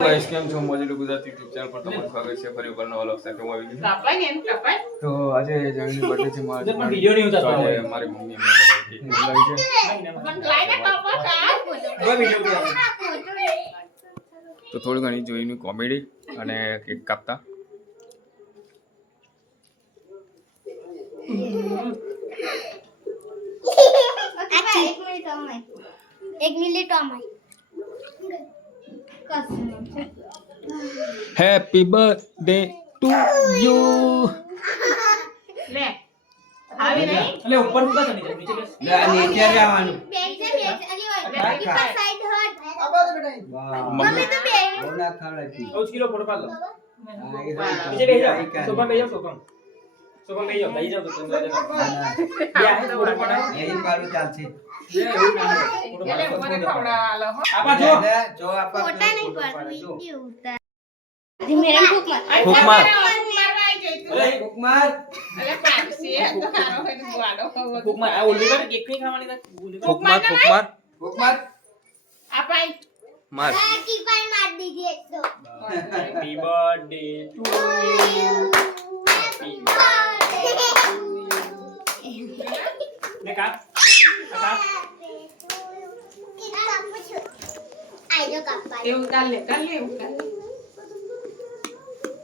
Guys કેમ છો મોજેલું Gujarati YouTube channel પર તમારું સ્વાગત છે ફરી એકવાર નવા વ્લોગ સાથે હું આવી ગયો તો આજે જયની બર્થડે છે મારા પણ વિડિયો નહીં ઉતારતો હોય મારી મમ્મી અમને કેક મંગાવી છે તો થોડી ઘણી જોઈની કોમેડી અને કેક કાપતા एक मिनट अमाय હેપી બર્થડે ટુ યુ ले આવી નહીં એટલે ઉપર મૂકા તો નીચે બેસ લે નીચે જવાનું बेच अली खा। साइड हट વાહ मम्मी तो बे બોલા ખાવડાતી 5 કિલો ફોટો પાડ લો આ નીચે બેસી જાઓ સોફા બેસી જાઓ સોફા બેસી જાઓ લઈ જાઓ તો તમે યા ફોટો પાડો यही पालू ચાલશે એટલે મને ખવડાવાલો હો આપા જો જો આપા फोटा नहीं पर वीडियो उतार मेरा फूक मत ફૂંક માર મારવાઈ જઈ તું અરે કુમાર એટલે પાડસી તો હારો હે ગુવાડો કુકમાં આ ઓલી કર કેક નહીં ખાવાની ફૂંક માર કુમાર આપાઈ માર की पाई मार दीजिए तो હેપી બર્થડે ટુ ને કાપ आइयो कापा એવું કાલ લે એવું કાલ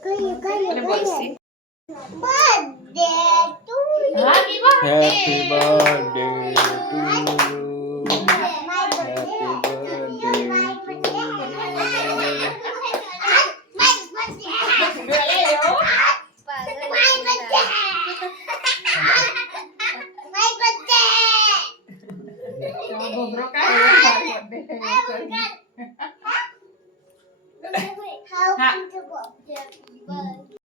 कहियो એટલે બોલસી birthday to happy happy birthday birthday to you બોબરો કા બર્થડે How to